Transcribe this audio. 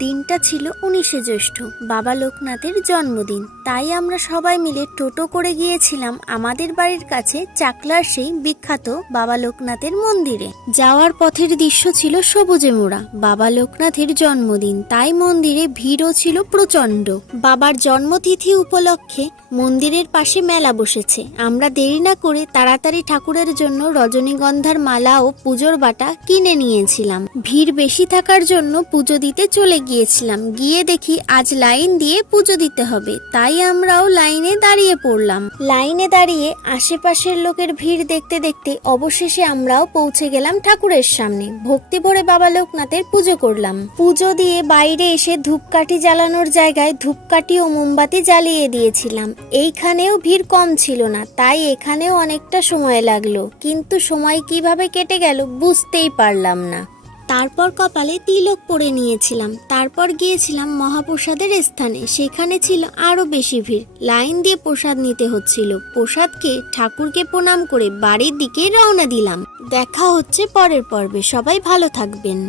দিনটা ছিল 19শে জ্যৈষ্ঠ, বাবা লোকনাথের জন্মদিন। তাই আমরা সবাই মিলে টোটো করে গিয়েছিলাম আমাদের বাড়ির কাছে চাকলার সেই বিখ্যাত বাবা লোকনাথের মন্দিরে। যাওয়ার পথের দৃশ্য ছিল সবুজে মোড়া। বাবা লোকনাথের জন্মদিন, তাই মন্দিরে ভিড়ও ছিল প্রচন্ড। বাবার জন্মতিথি উপলক্ষে মন্দিরের পাশে মেলা বসেছে। আমরা দেরি না করে তাড়াতাড়ি ঠাকুরের জন্য রজনীগন্ধার মালা ও পুজোর বাটা কিনে নিয়েছিলাম। ভিড় বেশি থাকার জন্য পুজো দিতে চলে গিয়েছিলাম। গিয়ে দেখি আজ লাইন দিয়ে পুজো দিতে হবে, তাই আমরাও লাইনে দাঁড়িয়ে পড়লাম। লাইনে দাঁড়িয়ে আশেপাশের লোকের ভিড় দেখতে দেখতে অবশেষে আমরাও পৌঁছে গেলাম ঠাকুরের সামনে। ভক্তি ভরে বাবা লোকনাথের পুজো করলাম। পুজো দিয়ে বাইরে এসে ধূপকাঠি জ্বালানোর জায়গায় ধূপকাঠি ও মোমবাতি জ্বালিয়ে দিয়েছিলাম। এইখানেও ভিড় কম ছিল না, তাই এখানেও অনেকটা সময় লাগলো, কিন্তু সময় কিভাবে কেটে গেল বুঝতেই পারলাম না। তারপর কপালে তিলক পরে নিয়েছিলাম। তারপর গিয়েছিলাম মহাপ্রসাদের স্থানে। সেখানে ছিল আরো বেশি ভিড়। লাইন দিয়ে প্রসাদ নিতে হচ্ছিল। প্রসাদকে ঠাকুরকে প্রণাম করে বাড়ির দিকে রওনা দিলাম। দেখা হচ্ছে পরের পর্বে। সবাই ভালো থাকবেন।